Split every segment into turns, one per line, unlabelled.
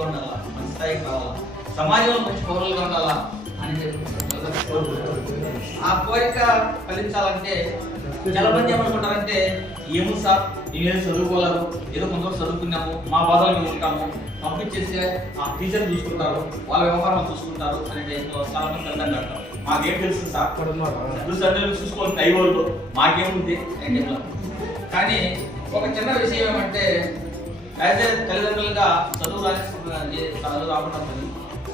ఉండాలా మంచి స్థాయికి రావాలా సమాజంలో మంచి పౌరులుగా ఉండాలా అని చెప్పి. ఆ కోరిక ఫలించాలంటే చాలా మంది ఏమనుకుంటారంటే ఏముంది సార్ మేమేదో చదువుకోలేరు ఏదో కొంత చదువుకున్నాము మా బాధలు మేము ఉంటాము పంపించేసి ఆ టీచర్ చూసుకుంటారు వాళ్ళ వ్యవహారం చూసుకుంటారు అనే టైంలో చాలా మంది తల్లిదండ్రులు అంటారు మాకేం తెలుసు సార్? చదువు దైవాళ్ళు మాకేముంది? అని చెప్పారు కానీ ఒక చిన్న విషయం ఏమంటే యాజ్ ఏ తల్లిదండ్రులుగా చదువు రాని చదువు రాకుండా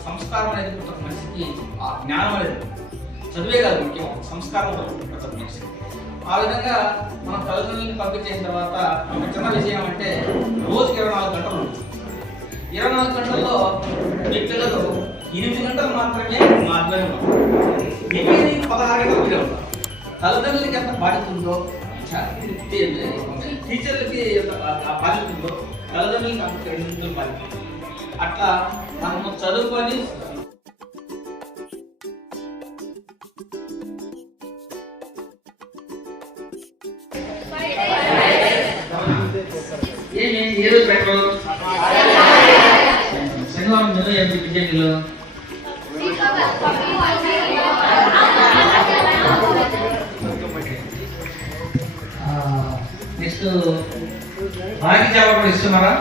సంస్కారం అనేది ప్రతి ఒక్క మనిషికి ఆ జ్ఞానం అనేది చదివే కాదు ముఖ్యం సంస్కారం ప్రతి ఒక్క ఆ విధంగా మనం తల్లిదండ్రులను పంపించేసిన తర్వాత ఒక చిన్న విషయం అంటే రోజుకి ఇరవై నాలుగు గంటలు ఉంటుంది. ఇరవై నాలుగు గంటల్లో మీ పిల్లలు ఎనిమిది గంటలు మాత్రమే మా మిగిలిన పదహారు గంటలు తల్లిదండ్రులకి ఎంత బాధ్యత ఉందో టీచర్లకి ఎంత బాధ్యత ఉందో తల్లిదండ్రులకి అంత రెండు బాధ్యత అట్లా మనము చదువుకొని ఏ రోజు పెట్టరు శనివారం మీద ఇస్తున్నారా?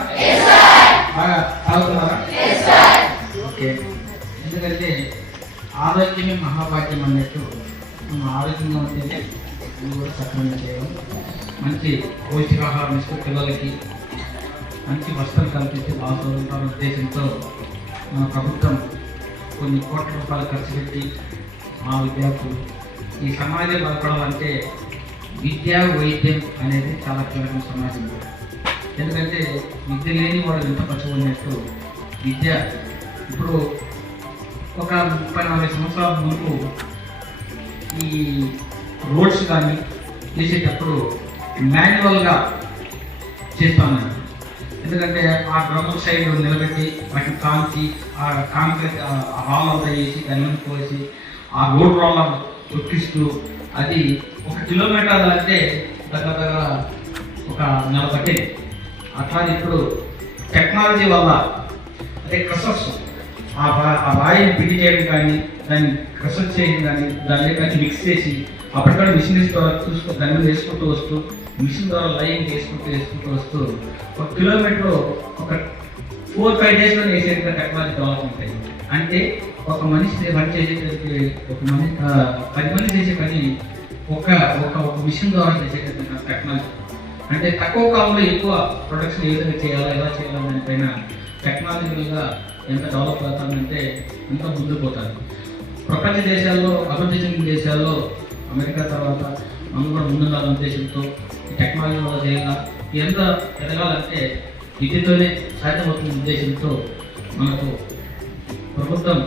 బాగా తాగుతున్నారా? ఓకే. ఎందుకంటే ఆరోగ్యమే మహాభాగ్యం అన్నట్టు మనం ఆరోగ్యంగా ఉంటేనే ఇది కూడా సక్రమంగా చేయడం మంచి పౌష్టికాహారం ఇస్తూ పిల్లలకి మంచి వస్త్రం కల్పిస్తే బాగా చదువుతారనే ఉద్దేశంతో మన ప్రభుత్వం కొన్ని కోట్ల రూపాయలు ఖర్చు పెట్టి మా విద్యార్థులు ఈ సమాజం బలపడాలంటే విద్య వైద్యం అనేది చాలా కీలకం సమాజంలో ఎందుకంటే విద్య లేని వాడు ఎంత పట్టుకున్నట్టు విద్య ఇప్పుడు ఒక ముప్పై నలభై సంవత్సరాల ముందు ఈ రోడ్స్ కానీ చేసేటప్పుడు మాన్యువల్గా చేస్తాను ఎందుకంటే ఆ డ్రమ్ సైడ్ నిలబెట్టి వాటిని కాంచి ఆ కాంక్రీట్ హాల్ అంతా వేసి దాని కోసి పోసి ఆ రోడ్ రోలర్ తొక్కిస్తూ అది ఒక కిలోమీటర్ అంటే దగ్గర దగ్గర ఒక నెల పట్టేది అట్లా ఇప్పుడు టెక్నాలజీ వల్ల అదే క్రసస్ ఆ బా- ఆ రాయిని పిండి చేయడం కానీ దాన్ని క్రసస్ చేయడం కానీ దాన్ని కానీ మిక్స్ చేసి అప్పటికప్పుడు మిషనరీస్ ద్వారా చూసుకుంటూ దాని మీద వేసుకుంటూ వస్తూ మిషన్ ద్వారా లైన్ వేసుకుంటూ వేసుకుంటూ వస్తూ ఒక కిలోమీటర్ ఒక ఫోర్ ఫైవ్ డేస్లో వేసేంత టెక్నాలజీ డెవలప్మెంట్ అయింది అంటే ఒక మనిషి పని చేసేటప్పుడు ఒక మనిషి పది మంది చేసే పని ఒక ఒక ఒక మిషన్ ద్వారా చేసేటట్టు టెక్నాలజీ అంటే తక్కువ కాలంలో ఎక్కువ ప్రొడక్షన్ ఏ విధంగా చేయాలా ఎలా చేయాలా దానిపైన టెక్నాలజికల్గా ఎంత డెవలప్ అవుతామంటే ఎంత ముందుకు పోతారు ప్రపంచ దేశాల్లో అభివృద్ధి చెందిన దేశాల్లో అమెరికా తర్వాత మనం కూడా ముందున్న ఉద్దేశంతో టెక్నాలజీ వల్ల చేయాలా ఎంత ఎదగాలంటే విద్యతోనే సాధ్యమవుతున్న ఉద్దేశంతో మనకు ప్రభుత్వం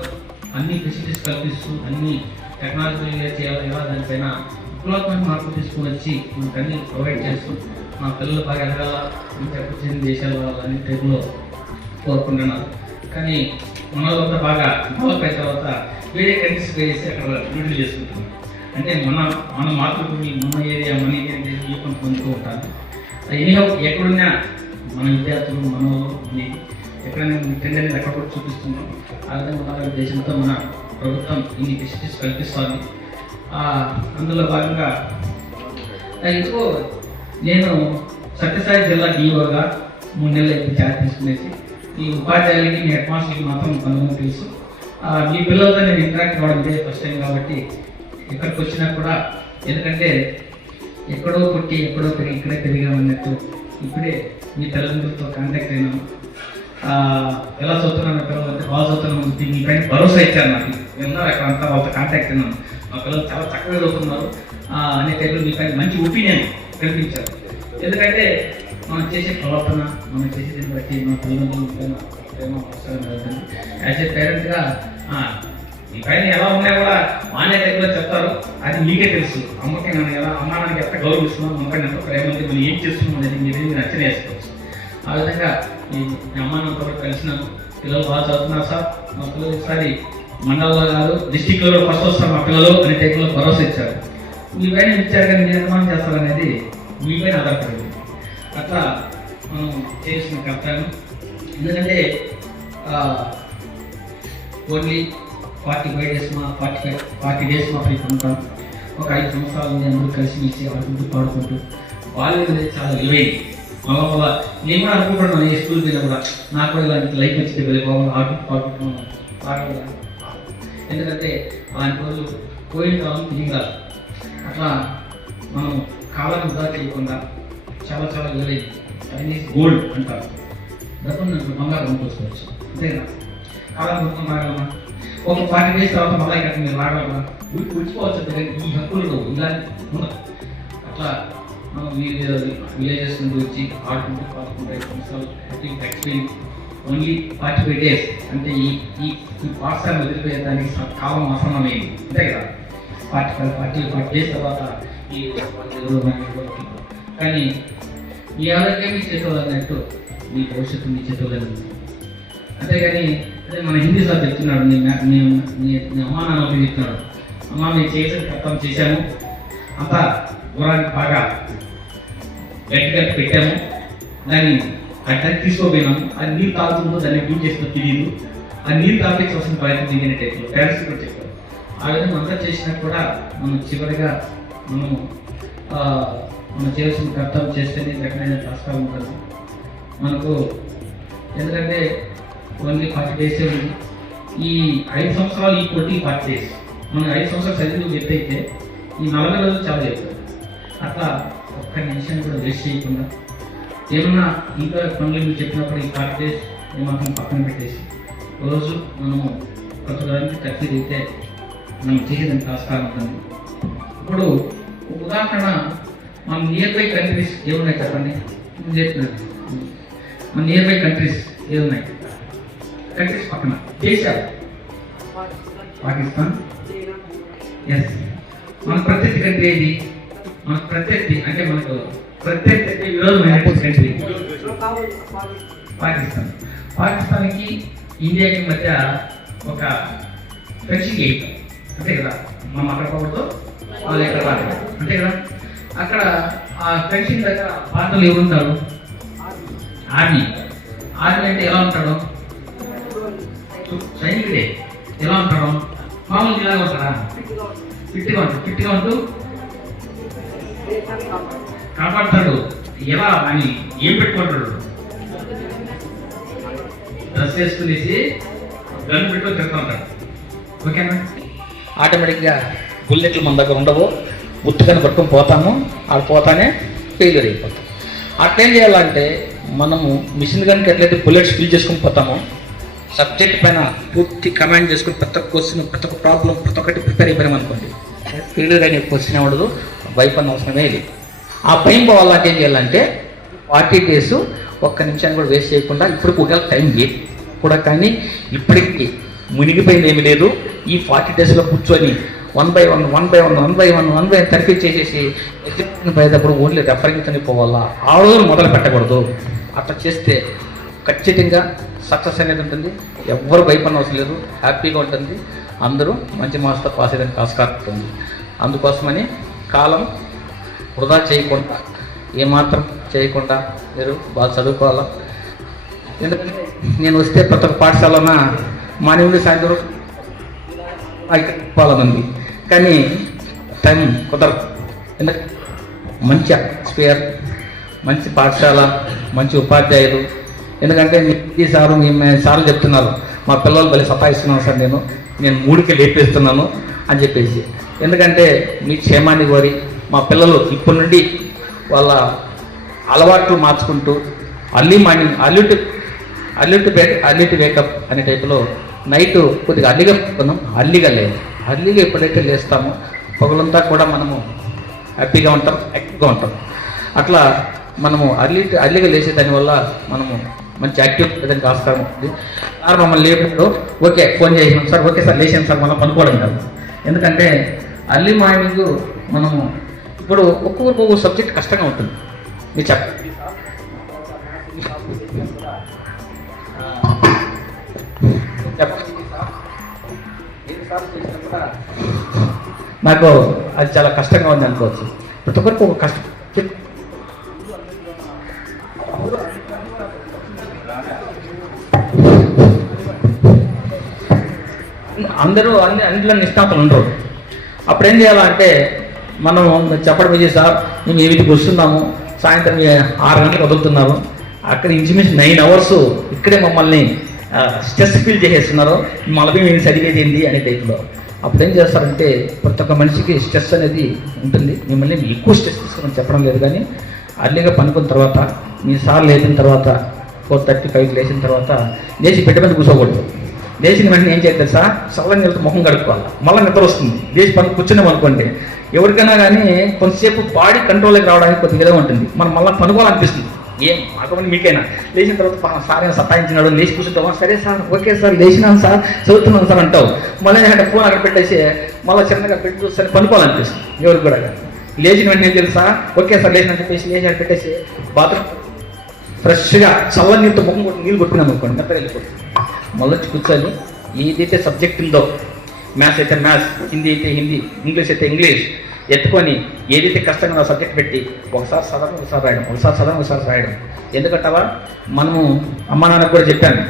అన్ని ఫెసిలిటీస్ కల్పిస్తూ అన్ని టెక్నాలజీ చేయాలి ఎలా దానిపైన విప్లవాత్మక మార్పు తీసుకుని వచ్చి మనకు అన్ని ప్రొవైడ్ చేస్తూ మా పిల్లలు బాగా ఎదగాల ఇంకా అభివృద్ధి చెందిన దేశాల వాళ్ళని టైంలో కోరుకుంటున్నారు కానీ మనలో వాళ్ళంతా బాగా డెవలప్ అయిన తర్వాత వేరే కంట్రీస్ వేసి అక్కడ విడుదల చేసుకుంటున్నాం అంటే మన మన మాతృభూమి మన ఏరియా మన ఏరియా అనేది ఈ పొందుతూ ఉంటాను ఎనీహౌ ఎక్కడున్నా మన విద్యార్థులు మన వాళ్ళు ఎక్కడైనా ట్రెండ్ అనేది ఎక్కడ కూడా చూపిస్తున్నాం ఆ విధంగా ఉండాలనే ఉద్దేశంతో మన ప్రభుత్వం ఇన్ని ఫెసిలిటీస్ కల్పిస్తుంది. అందులో భాగంగా ఆ, ఇంకో నేను సత్యసాయి జిల్లా డిఓగా మూడు నెలలు అయితే ఛార్జ్ తీసుకునేసి ఈ ఉపాధ్యాయులకి మీ హెడ్మాస్టర్కి మాత్రం కొంతమంది తెలుసు. మీ పిల్లలతో నేను ఇంటరాక్ట్ అవ్వడం ఇదే ఫస్ట్ టైం కాబట్టి ఎక్కడికి వచ్చినా కూడా ఎందుకంటే ఎక్కడో పుట్టి ఎక్కడో పెరిగి ఇక్కడే పెరిగామన్నట్టు ఇప్పుడే మీ తల్లిదండ్రులతో కాంటాక్ట్ అయినాము ఎలా చదువుతున్నాను పిల్లలు అంటే బాగా చదువుతున్నాను మీ పైన భరోసా ఇచ్చారు నాకు. విన్నారు అక్కడ అంతా వాళ్ళతో కాంటాక్ట్ అయినాను మా పిల్లలు చాలా చక్కగా చదువుతున్నారు. అనే టైంలో మీ పైన మంచి ఒపీనియన్ కల్పించారు. ఎందుకంటే మనం చేసే ప్రవర్తన మనం చేసేది బట్టి మన తల్లిదండ్రులు పైన ప్రేమ అవసరం కలుగుతుంది యాజ్ ఏ పేరెంట్గా మీ పైన ఎలా ఉన్నా కూడా మానే టైంలో చెప్తారు. అది మీకే తెలుసు. అమ్మకి నన్ను ఎలా అమ్మ నాన్నకి ఎంత గౌరవిస్తున్నాం అమ్మ పైన ఎంత ప్రేమ ఉంది మనం ఏం చేస్తున్నాం అనేది మీరు నచ్చిన వేసుకోవచ్చు. ఆ విధంగా ఈ మీ కూడా కలిసినాను పిల్లలు బాగా చదువుతున్నారు సార్. మా పిల్లలు ఈసారి మండలంలో కాదు డిస్టిక్లో ఫస్ట్ వస్తారు మా పిల్లలు అనే టైంలో భరోసా ఇచ్చారు. మీ పైన ఇచ్చారు కానీ మీరు నిర్మాణం చేస్తారనేది మీ పైన ఆధారపడింది. అట్లా మనం చేసిన కర్తవ్యం. ఎందుకంటే ఓన్లీ ఫార్టీ ఫైవ్ డేస్ మా ఫార్టీ ఫైవ్ ఫార్టీ డేస్ మా ఫ్రీ ఉంటాం. ఒక ఐదు సంవత్సరాల నుండి అందరూ కలిసి మెలిసి ఆడుకుంటూ పాడుకుంటూ. వాళ్ళు అనేది చాలా విలువైంది. మళ్ళా మళ్ళా నేను కూడా అనుకుంటున్నాను ఈ స్కూల్ మీద కూడా. నాకు కూడా ఇలాంటి లైఫ్ వచ్చింది వెళ్ళి బాబు ఆడుకుంటూ పాడుకుంటున్నాను బాగా ఎందుకంటే అలాంటి రోజులు పోయిన కాలం తిరిగి రాదు అట్లా మనం కాలాన్ని వృధా చేయకుండా చాలా చాలా విలువైంది చైనీస్ గోల్డ్ అంటారు. డబ్బులు బంగారం కొనుక్కోవచ్చు. అంతేనా? కాలం మొత్తం రాగలమా ఒక ఫార్టీ డేస్ తర్వాత మళ్ళీ ఇక్కడ మీరు రాగలమా వీటి ఉడిచిపోవచ్చు కానీ ఈ హక్కులు లేవు. ఉండదు అట్లా మనం విలేజెస్ నుండి వచ్చి ఆడుకుంటూ పాడుకుంటూ explain only forty five days అంటే ఈ ఈ పాఠశాల వదిలిపోయేదానికి స- కాలం అసమమైంది అంతే కదా? Forty five forty forty days తర్వాత ఈ కానీ మీ ఆరోగ్యం మీ చేతులు అన్నట్టు మీ భవిష్యత్తు మీ చేతుల్లో అంతేగాని అదే మన హిందీ సార్ చెప్తున్నాడు నీ నీ నీ అమ్మా నాన్న చెప్తున్నాడు. అమ్మ మేము చేసిన కర్తం చేశాము. అంతా దూరానికి బాగా గట్టిగా పెట్టాము. దాన్ని అట్లా తీసుకోపోయినాము ఆ నీళ్ళు తాగుతుందో దాన్ని డూ చేస్తుందో తెలియదు ఆ నీళ్ళు తాగే చూసిన ప్రయత్నం దిగిన టైప్లో. పేరెంట్స్ కూడా చెప్పారు. ఆ విధంగా అంతా చేసినా కూడా మనం చివరిగా మనము మనం చేయాల్సిన కర్తవ్యం చేస్తేనే రకమైన ఆస్కారం ఉంటుంది. మనకు ఎందుకంటే ఓన్లీ ఫార్టీ డేస్ ఉంది. ఈ ఐదు సంవత్సరాలు ఈ కొట్టి ఫార్టీ డేస్. మనం ఐదు సంవత్సరాలు చదివి ఎత్తైతే ఈ నలభై రోజులు చాలా ఎక్కువ అట్లా ఒక్క నిమిషం కూడా వేస్ట్ చేయకుండా ఏమన్నా ఇంకా పనులు మీరు చెప్పినప్పుడు ఈ ఫార్టీ డేస్ ఏమాత్రం పక్కన పెట్టేసి రోజు మనము ప్రతిదానికి ఖర్చు అయితే మనం చేసేదానికి ఆస్కారం ఉంటుంది ఇప్పుడు ఉదాహరణ మన నియర్ బై కంట్రీస్ ఏమున్నాయి చెప్పండి? నేను చెప్పినట్టు మన నియర్ బై కంట్రీస్ ఏమున్నాయి? కంట్రీస్ పక్కన. దేశాలు. పాకిస్తాన్. ఎస్ మన ప్రత్యర్థి కంట్రీ ఏది? మన ప్రత్యర్థి అంటే మనకు ప్రత్యర్థి అంటే విరోధమైన కంట్రీ పాకిస్తాన్. పాకిస్తాన్కి ఇండియాకి మధ్య ఒక ఫ్రెండ్షిప్ అంతే కదా? మనం అక్కడ పోవద్దు వాళ్ళు ఎక్కడ రాలేదు అంతే కదా? అక్కడ ఆ ఫ్రెండ్షిప్ దగ్గర పాత్రలు ఎవరుంటారు ఆర్మీ. ఆర్మీ అంటే ఎలా ఉంటాడు? సైనికుడే. ఎలా ఉంటాడు? మామూలు జిల్లాగా ఉంటాడా? ఫిట్గా ఉంటాడు ఫిట్గా ఉంటూ కాపాడతాడు. ఎలా? అని ఏం పెట్టుకుంటాడు? డ్రెస్ వేసుకునేసి గన్ పెట్టుకొని తిరుగుతూ ఉంటాడు. ఓకేనా? ఆటోమేటిక్గా బుల్లెట్లు మన దగ్గర ఉండవు. ఉత్తుగానే పట్టుకొని పోతాము. ఆడు పోతానే ఫెయిల్యూర్ అయిపోతాం. అట్లేం చేయాలంటే మనము మిషన్ కనుక ఎట్లయితే బుల్లెట్స్ ఫిల్ చేసుకొని పోతామో సబ్జెక్ట్ పైన పూర్తి కమాండ్ చేసుకుని ప్రతి ఒక్క క్వశ్చన్ ప్రతి ఒక్క ప్రాబ్లం ప్రతి ఒక్కటి ప్రిపేర్ అయిపోయాం అనుకోండి. ఫెయిల్యూర్ అనే క్వశ్చన్ ఉండదు భయపడిన అవసరమే లేదు. ఆ భయం పోవాలంటే ఏం చేయాలంటే ఫార్టీ డేస్ ఒక్క నిమిషాన్ని కూడా వేస్ట్ చేయకుండా ఇప్పుడు ఒకవేళ టైం లేదు కూడా కానీ ఇప్పటికి మునిగిపోయింది ఏమీ లేదు. ఈ ఫార్టీ డేస్లో కూర్చొని one by one one by one one by one one by తనిఖీ చేసేసి ఎగ్జిబిషన్ పోయేటప్పుడు ఓన్లీ రెఫరింగ్తోనే పోవాలా? ఆ రోజులు మొదలు పెట్టకూడదు. అట్లా చేస్తే ఖచ్చితంగా సక్సెస్ అనేది ఉంటుంది. ఎవ్వరు భయపడిన అవసరం లేదు హ్యాపీగా ఉంటుంది. అందరూ మంచి మార్క్స్తో పాస్ అయ్యడానికి ఆస్కారం ఉంటుంది అందుకోసమని కాలం వృధా చేయకుండా ఏమాత్రం చేయకుండా మీరు బాగా చదువుకోవాలా? ఎందుకంటే నేను వస్తే ప్రతి ఒక్క పాఠశాలన మా నుండి సాయంత్రం పాలనుంది కానీ టైం కుదరదు. ఎందుకంటే మంచి అట్మాస్ఫియర్ మంచి పాఠశాల మంచి ఉపాధ్యాయులు. ఎందుకంటే ఈ సారు సార్లు చెప్తున్నారు మా పిల్లలు బలి సతాయిస్తున్నాను సార్ నేను. నేను మూడికి లేపేస్తున్నాను అని చెప్పేసి. ఎందుకంటే మీ క్షేమాన్ని కోరి మా పిల్లలు ఇప్పటి నుండి వాళ్ళ అలవాట్లు మార్చుకుంటూ early morning early to early to bed early to wake up అనే టైపులో నైట్ కొద్దిగా అర్లీగా పడుకున్నాం అర్లీగా లేదు. అర్లీగా ఎప్పుడైతే లేస్తామో పగలంతా కూడా మనము హ్యాపీగా ఉంటాం యాక్టివ్గా ఉంటాం. అట్లా మనము అల్లి అర్లీగా లేచే దానివల్ల మనము మంచి యాక్టివ్ దానికి ఆస్కారం ఉంటుంది సార్ మమ్మల్ని లేపినప్పుడు ఓకే ఫోన్ చేసినాం సార్ ఓకే సార్ లేచాను సార్ మనం పనుకోవడం కాదు. ఎందుకంటే అర్లీ మార్నింగ్ మనము ఇప్పుడు ఒక్కొక్కరికి ఒక్కొక్క సబ్జెక్ట్ కష్టంగా ఉంటుంది. మీరు చెప్పండి. నాకు అది చాలా కష్టంగా ఉంది అనుకోవచ్చు. ప్రతి ఒక్కరికి ఒక కష్టం అందరూ అన్ని అన్నిలో నిష్ణాతలు ఉండరు. అప్పుడు ఏం చేయాలంటే మనం చెప్పడం విజయ్ సార్ మేము ఏ వీటికి వస్తున్నాము? సాయంత్రం ఆరు గంటలకు వదులుతున్నాము. అక్కడ ఇంచుమించు నైన్ అవర్స్ ఇక్కడే మమ్మల్ని స్ట్రెస్ ఫీల్ చేసేస్తున్నారు. మళ్ళీ మేము చదివేది ఏంటి అనే టైప్లో. అప్పుడు ఏం చేస్తారంటే ప్రతి ఒక్క మనిషికి స్ట్రెస్ అనేది ఉంటుంది. మిమ్మల్ని ఎక్కువ స్ట్రెస్ తీసుకోమని చెప్పడం లేదు కానీ అర్లీగా పనుకున్న తర్వాత మీ సార్ లేచిన తర్వాత ఫోర్ థర్టీ ఫైవ్కి లేచిన తర్వాత లేచి పెట్టి మీద కూర్చోకూడదు. లేచిన వెంటనే ఏం చేస్తారు సార్ చల్లని వెళ్తే ముఖం కడుక్కోవాలి. మళ్ళీ నిద్ర వస్తుంది. లేచి పని కూర్చున్నాం అనుకోండి. ఎవరికైనా కానీ కొంతసేపు బాడీ కంట్రోల్కి రావడానికి కొద్దిగా ఉంటుంది. మనం మళ్ళీ పనుకోవాలనిపిస్తుంది. ఏం? మాకమని మీకైనా? లేచిన తర్వాత సార్ ఏమో సతాయించినాడు లేచి కూర్చుంటావా? సరే సార్ ఓకే సార్ లేచినాను సార్ చదువుతున్నాను సార్ అంటావు. మళ్ళీ నేను ఫోన్ అక్కడ పెట్టేసి మళ్ళీ చిన్నగా పెట్టి చూస్తే పనుకోవాలనిపిస్తుంది. ఎవరికి కూడా లేచిన వెంటనే తెలుసా? ఓకే సార్ లేచిన చెప్పేసి లేచి అక్కడ పెట్టేసి బాత్రూమ్ ఫ్రెష్గా చల్ల నీళ్ళతో ముఖం కొట్టి నీళ్ళు కొట్టినాం అనుకోండి మెత్త వెళ్ళిపోతుంది మళ్ళీ వచ్చి కూర్చొని ఏదైతే సబ్జెక్ట్ ఉందో మ్యాథ్స్ అయితే మ్యాథ్స్ హిందీ అయితే హిందీ ఇంగ్లీష్ అయితే ఇంగ్లీష్ ఎత్తుకొని ఏదైతే కష్టంగా నా సబ్జెక్ట్ పెట్టి ఒకసారి చదవడం ఒకసారి రాయడం ఒకసారి చదవడం ఒకసారి రాయడం. ఎందుకంటావా? మనము అమ్మా నాన్నకు కూడా చెప్పాను.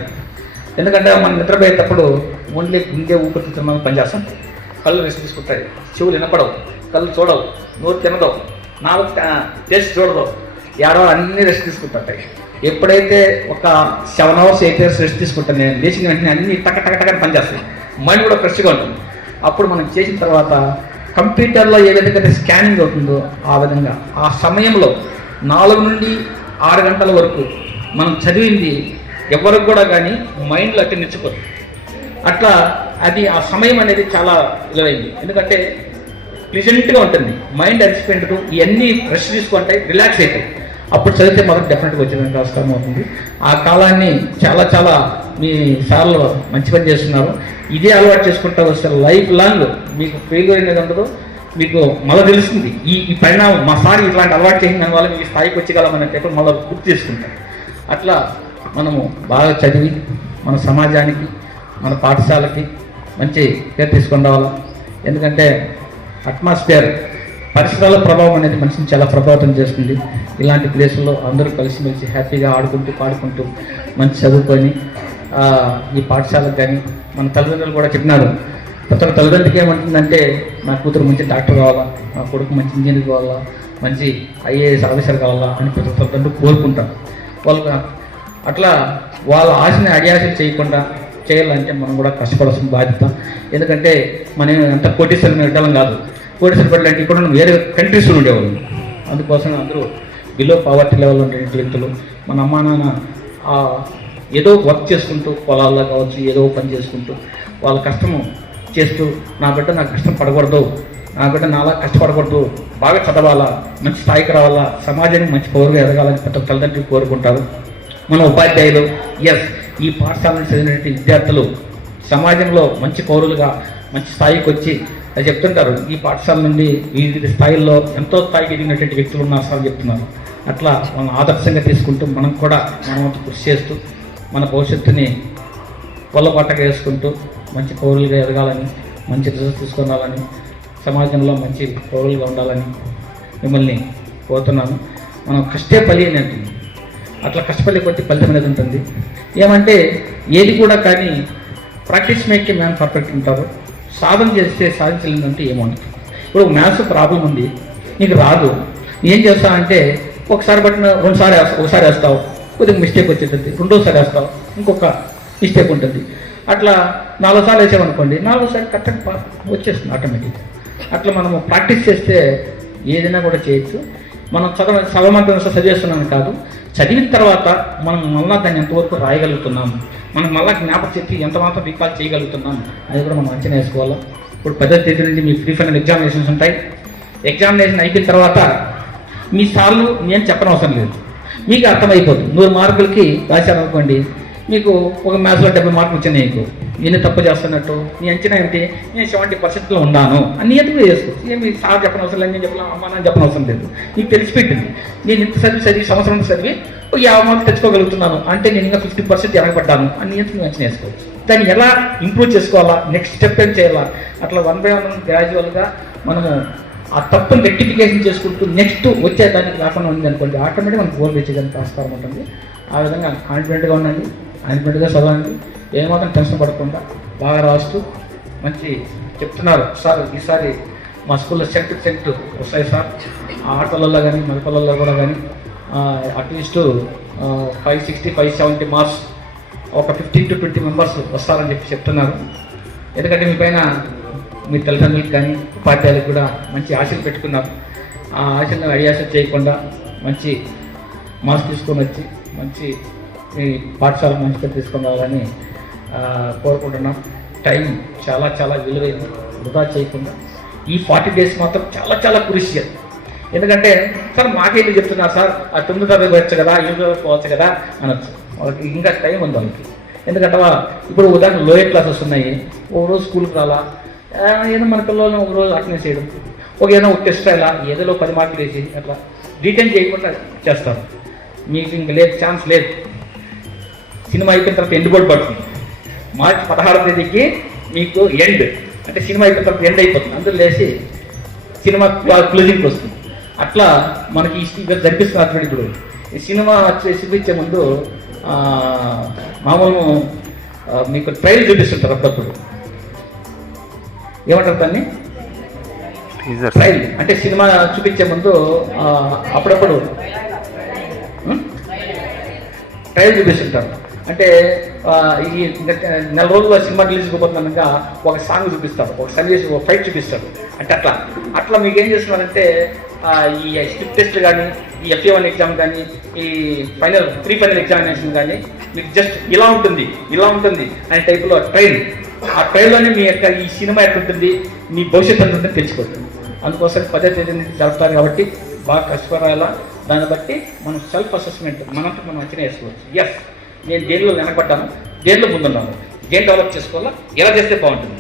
ఎందుకంటే మనం నిద్రపోయేటప్పుడు ఓన్లీ గుండె ఊపిరితిత్తులు పనిచేస్తాం కళ్ళు రెస్ట్ తీసుకుంటాయి. చెవులు వినపడవు. కళ్ళు చూడవు. నోరు తినదవు. నాలుగు టేస్ట్ చూడదు. ఏడో అన్ని రెస్ట్ తీసుకుంటుంటాయి. ఎప్పుడైతే ఒక seven hours eight hours rest తీసుకుంటాను నేను లేచిన వెంటనే అన్ని టక టక టక పనిచేస్తాయి. మైండ్ కూడా ఫ్రెష్గా ఉంటుంది. అప్పుడు మనం చేసిన తర్వాత కంప్యూటర్లో ఏ విధంగా స్కానింగ్ అవుతుందో ఆ విధంగా. ఆ సమయంలో నాలుగు నుండి ఆరు గంటల వరకు మనం చదివింది ఎవరికి కూడా కానీ మైండ్లో అట్టి నిలిచిపోదు. అట్లా అది ఆ సమయం అనేది చాలా విలువైంది ఎందుకంటే ప్లిజెంట్గా ఉంటుంది. మైండ్ అరిచిపోయినట్టు ఇవన్నీ రెస్ట్ తీసుకుంటే రిలాక్స్ అవుతాయి. అప్పుడు చదివితే మాత్రం డెఫినెట్గా వచ్చేదానికి ఆస్కారం అవుతుంది. ఆ కాలాన్ని చాలా చాలా మీ సార్లు మంచి పని చేస్తున్నారు. ఇదే అలవాటు చేసుకుంటా వస్తే లైఫ్ లాంగ్ మీకు ఫెయిల్యూర్ అనేది ఉండదు. మీకు మళ్ళీ తెలుస్తుంది. ఈ ఈ పరిణామం మా సారి ఇట్లాంటి అలవాటు చేసిన వల్ల మీకు స్థాయికి వచ్చగలమనే చెప్పి మళ్ళీ గుర్తు చేసుకుంటాం అట్లా మనము బాగా చదివి మన సమాజానికి మన పాఠశాలకి మంచి పేరు తీసుకొని రావాలి ఎందుకంటే అట్మాస్ఫియర్ పరిసరాల ప్రభావం అనేది మనిషిని చాలా ప్రభావితం చేస్తుంది. ఇలాంటి ప్లేసుల్లో అందరూ కలిసిమెలిసి హ్యాపీగా ఆడుకుంటూ పాడుకుంటూ మంచి చదువుకొని ఈ పాఠశాలకు కానీ మన తల్లిదండ్రులు కూడా చెప్పినారు. ప్రతి ఒక్క తల్లిదండ్రులకి ఏమంటుందంటే నా కూతురు మంచి డాక్టర్ కావాలా? నా కొడుకు మంచి ఇంజనీర్ కావాలా? మంచి ఐఏఎస్ ఆఫీసర్ కావాలా? అని ప్రతి ఒక్క తల్లిదండ్రులు కోరుకుంటారు. వాళ్ళు అట్లా వాళ్ళ ఆశని అడియాసలు చేయకుండా చేయాలంటే మనం కూడా కష్టపడాల్సిన బాధ్యత. ఎందుకంటే మనం ఎంత కోటీశ్వరం పెట్టాలని కాదు. కోటీశ్వరం పెట్టాలంటే ఇక్కడ వేరే కంట్రీస్లో ఉండేవాళ్ళు. అందుకోసం అందరూ బిలో పావర్టీ లెవెల్ ఉండే వ్యక్తులు మన అమ్మా నాన్న ఏదో వర్క్ చేసుకుంటూ పొలాల్లో కావచ్చు ఏదో పని చేసుకుంటూ వాళ్ళ కష్టము చేస్తూ నా బిడ్డ నా కష్టం పడకూడదు నా బిడ్డ నాలా కష్టపడకూడదు బాగా చదవాలా మంచి స్థాయికి రావాలా సమాజానికి మంచి పౌరుగా ఎదగాలని ప్రతి ఒక్క తల్లిదండ్రులు కోరుకుంటారు. మన ఉపాధ్యాయులు ఎస్ ఈ పాఠశాలను చదివినటువంటి విద్యార్థులు సమాజంలో మంచి పౌరులుగా మంచి స్థాయికి వచ్చి అది చెప్తుంటారు ఈ పాఠశాల నుండి వివిధ స్థాయిల్లో ఎంతో స్థాయికి ఎదిగినటువంటి వ్యక్తులు ఉన్నారు సార్ చెప్తున్నారు. అట్లా మనం ఆదర్శంగా తీసుకుంటూ మనం కూడా మనం కృషి చేస్తూ మన భవిష్యత్తుని కొల్లబాటగా వేసుకుంటూ మంచి పౌరులుగా ఎదగాలని మంచి రిజల్ట్ తీసుకొని సమాజంలో మంచి పౌరులుగా ఉండాలని మిమ్మల్ని కోరుతున్నాను. మనం కష్టే పలి అని అంటుంది అట్లా కష్టపడే కొద్ది ఫలితం అనేది ఉంటుంది. ఏమంటే ఏది కూడా కానీ ప్రాక్టీస్ మేకే మ్యాన్ పర్ఫెక్ట్ ఉంటారు. సాధన చేస్తే సాధించలేదంటే ఏముండదు ఇప్పుడు మ్యాథ్స్ ప్రాబ్లం ఉంది. నీకు రాదు. ఏం చేస్తావు అంటే ఒకసారి పట్టిన రెండుసారి ఒకసారి వేస్తావు. కొద్దిగా మిస్టేక్ వచ్చేస్తుంది రెండోసారి వేస్తాం ఇంకొక మిస్టేక్ ఉంటుంది. అట్లా నాలుగు సార్లు వేసామనుకోండి నాలుగోసారి కరెక్ట్గా వచ్చేస్తుంది ఆటోమేటిక్ అట్లా మనము ప్రాక్టీస్ చేస్తే ఏదైనా కూడా చేయొచ్చు. మనం చదవ చదవమంతం చదివేస్తున్నాను కాదు. చదివిన తర్వాత మనం మళ్ళా దాన్ని ఎంతవరకు రాయగలుగుతున్నాము మనం మళ్ళా జ్ఞాపక చెప్పి ఎంత మాత్రం రీకాల్ చేయగలుగుతున్నాం? అది కూడా మనం అంచనా వేసుకోవాలి. ఇప్పుడు పదో తేదీ నుండి మీ ఫ్రీ ఫైనల్ ఎగ్జామినేషన్స్ ఉంటాయి. ఎగ్జామినేషన్ అయిపోయిన తర్వాత మీ సార్లు నేను చెప్పనవసరం లేదు. మీకు అర్థమైపోతుంది. నూరు మార్కులకి రాశారు అనుకోండి మీకు ఒక మ్యాథ్స్లో డెబ్బై మార్కులు వచ్చినాయి నీకు. నేను తప్పు చేస్తున్నట్టు నీ అంచనా ఏంటి? నేను సెవెంటీ పర్సెంట్లో ఉన్నాను. అని ఎందుకు చేసుకోవచ్చు ఏమి సార్ చెప్పనవసరం లేదు నేను చెప్పిన అమ్మా నాన్న చెప్పనవసరం లేదు. నీకు తెలిసిపెట్టింది. నేను ఇంత చదివి చదివి సంవత్సరం చదివి ఒక యాభై మార్కులు తెచ్చుకోగలుగుతున్నాను. అంటే నేను ఇంకా ఫిఫ్టీ పర్సెంట్ ఎనగబడ్డాను అని ఎందుకు నువ్వు అంచనా వేసుకోవచ్చు? దాన్ని ఎలా ఇంప్రూవ్ చేసుకోవాలా? నెక్స్ట్ స్టెప్ ఏం చేయాలా? అట్లా వన్ బై వన్ గ్రాడ్యువల్గా మనము ఆ తప్పును రెక్టిఫికేషన్ చేసుకుంటూ నెక్స్ట్ వచ్చే దానికి రాకుండా ఉంది అనుకోండి ఆటోమేటిక్ మనకు గోల్ తెచ్చేదానికి ఆస్కారం ఉంటుంది. ఆ విధంగా కాన్ఫిడెంట్గా ఉండండి కాన్ఫిడెంట్గా చదవండి ఏమాత్రం టెన్షన్ పడకుండా బాగా రాస్తూ మంచి చెప్తున్నారు. సార్ ఈసారి మా స్కూల్లో సెంట్ సెంట్ వస్తాయి సార్. ఆ ఆటలలో కానీ మెలకలలో కూడా కానీ at least five sixty five seventy marks ఒక ఫిఫ్టీన్ టు ట్వంటీ మెంబర్స్ వస్తారని చెప్పి చెప్తున్నారు. ఎందుకంటే మీ పైన మీ తల్లిదండ్రులకు కానీ ఉపాధ్యాయులకు కూడా మంచి ఆశలు పెట్టుకున్నారు. ఆ ఆశలను అడియాస చేయకుండా మంచి మార్క్స్ తీసుకొని వచ్చి మంచి పాఠశాల మంచిగా తీసుకొని రావాలని కోరుకుంటున్నాం. టైం చాలా చాలా విలువైంది. వృధా చేయకుండా. ఈ ఫార్టీ డేస్ మాత్రం చాలా చాలా క్రూషియల్. ఎందుకంటే సార్ మాకేంటి చెప్తున్నా సార్? ఆ తొమ్మిది తరగతి వచ్చు కదా ఎనిమిది వరకు పోవచ్చు కదా అనొచ్చు. వాళ్ళకి ఇంకా టైం ఉంది వాళ్ళకి. ఎందుకంటే ఇప్పుడు ఉదాహరణ లోయర్ క్లాసెస్ ఉన్నాయి. ఓ రోజు స్కూల్కి రాలా ఏదో మన పిల్లలు ఒక రోజు అటెండ్ చేయడం. ఒక ఏదైనా ఒక టెస్ట్ ఇలా ఏదో పది మార్కులు వేసి అట్లా. రిటర్న్ చేయకుండా చేస్తాం మీకు ఇంక లేదు ఛాన్స్ లేదు. సినిమా అయిపోయిన తర్వాత ఎండ్ కూడా పడుతుంది. మార్చి పదహారు తేదీకి మీకు ఎండ్ అంటే సినిమా అయిపోయిన తర్వాత ఎండ్ అయిపోతుంది. అందులో లేచి సినిమా క్లోజింగ్కి వస్తుంది. అట్లా మనకి ఈ ఇక్కడ జరిపిస్తున్నారు చూడండి ఇప్పుడు. ఈ సినిమా వచ్చి చూపించే ముందు మామూలు మీకు ట్రైల్ చూపిస్తుంటారు అప్పుడప్పుడు. ఏమంటారు దాన్ని? ట్రైల్ అంటే సినిమా చూపించే ముందు అప్పుడప్పుడు? ట్రైల్ చూపిస్తుంటారు. అంటే ఈ నెల రోజులు సినిమా రిలీజ్ పోతున్నాక ఒక సాంగ్ చూపిస్తాడు ఒక సన్నివేశం ఒక ఫైట్ చూపిస్తాడు. అంటే అట్లా. అట్లా మీకు ఏం చేస్తున్నారంటే ఈ స్కిప్ టెస్ట్ కానీ ఈ ఎఫ్ఏ వన్ ఎగ్జామ్ కానీ ఈ ఫైనల్ ప్రీ ఫైనల్ ఎగ్జామినేషన్ కానీ మీకు జస్ట్ ఇలా ఉంటుంది ఇలా ఉంటుంది అనే టైప్లో ట్రైన్ ఆ ట్రైల్లోనే మీ యొక్క ఈ సినిమా ఎట్లుంటుంది మీ భవిష్యత్తు ఎట్లుంటుంది తెలుసుకోవచ్చు. తెలిసిపోతుంది అందుకోసం పదే తేదీని జరుపుతారు కాబట్టి బాగా కష్టపడాలా? దాన్ని బట్టి మనం సెల్ఫ్ అసెస్మెంట్ మనంతా మనం అంచనా వేసుకోవచ్చు ఎస్ నేను దేనిలో వెనకబడ్డాను? దేనిలో ముందున్నాను? దేని డెవలప్ చేసుకోవాలా? ఎలా చేస్తే బాగుంటుంది?